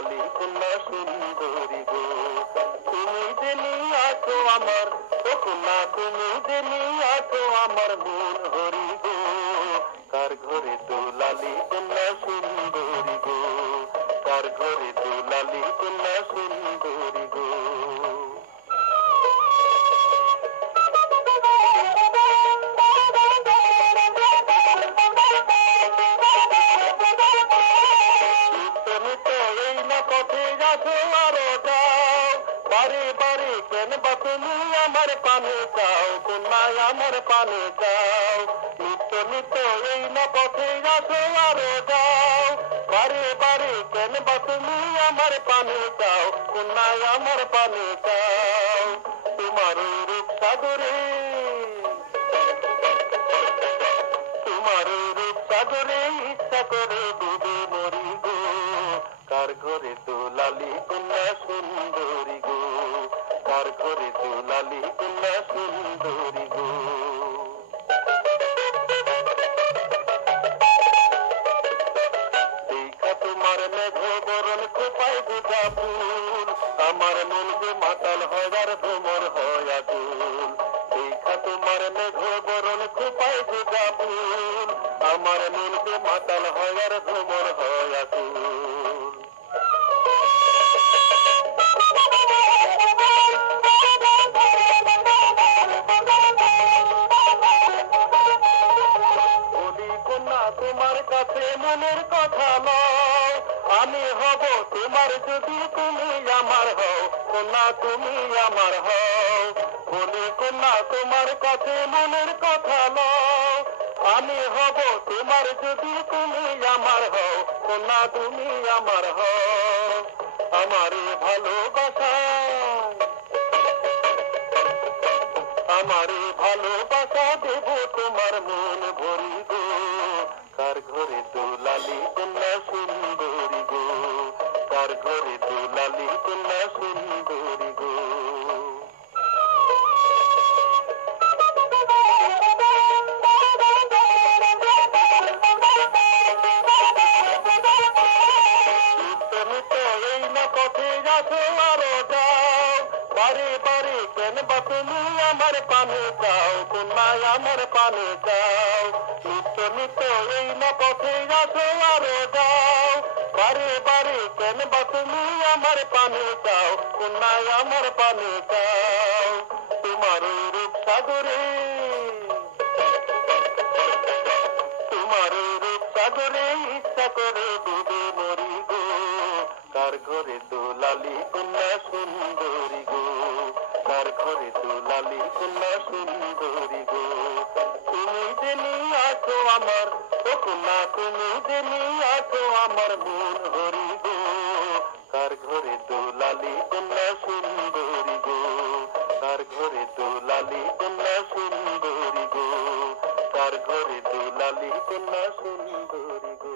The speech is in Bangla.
দুলালি কন্যা সুন্দরী গো। তুমি যে নিয়ে আছো আমার ও কন্যা, তুমি যে নিয়ে আছো আমার মন হরি গো। কার ঘরে দুলালি কন্যা সুন্দরী গো, কার ঘরে দুলালি কন্যা সুন্দরী গো। পথে যাচ্ছো আরো যাও, বারে বারে কেন বা তুমি আমার পানে চাও, কন্যায় আমার পানে চাও। নিত্য নিত্য এই না পথে যাচ্ছো আরো যাও, বারে বারে কেন বা তুমি আমার পানে চাও, কন্যায় আমার পানে চাও। তোমার রূপ সাগরে, তোমার রূপ সাগরে ইচ্ছা করে ডুবে মরি গো। কার ঘরে দুলালি কন্যা সুন্দরী গো, কার ঘরে দুলালি কন্যা সুন্দরী গো। দেখা তোমার মেঘ বরণ খোপায় গোটা ফুল, আমার মন যে মাতাল হয় আর ভ্রমর হয় আকুল। দেখা তোমার মেঘ বরণ খোপায় গোটা ফুল, আমার মন যে মাতাল হয় আর ভ্রমর হয় আকুল। তোমার কাছে মনের কথা লও, আমি হব তোমার যদি তুমি আমার হও, কন্যা তুমি আমার হও। বলি কন্যা তোমার কাছে মনের কথা লও, আমি হব তোমার যদি তুমি আমার হও, কন্যা তুমি আমার হও। আমার ভালোবাসা, আমার ভালোবাসা দেব তোমার মন ভরি গো। কার ঘরে দুলালি কন্যা সুন্দরী গো, কার ঘরে দুলালি কন্যা সুন্দরী গো। এই না পথে যাচ্ছো আরো যাও, বারে বারে কেন বা তুমি আমার পানে চাও, কন্যায় আমার পানে চাও। নিত্য নিত্য এই না পথে যাচ্ছো আরো যাও, বারে বারে কেন বা তুমি আমার পানে চাও, কন্যায় আমার পানে চাও। তোমার রূপ সাগরে, তোমার রূপ সাগরে ইচ্ছা করে ডুবে মরি গো। কার ঘরে দুলালি কন্যা সুন্দরী গো, কার ঘরে দুলালি কন্যা সুন্দরী গো। তুমি যে নিয়ে আছো আমার ও কন্যা, তুমি যে নিয়ে আছো আমার মন হরি গো। কার ঘরে দুলালি কন্যা সুন্দরী গো, কার ঘরে দুলালি কন্যা সুন্দরী গো, কার ঘরে দুলালি কন্যা সুন্দরী গো।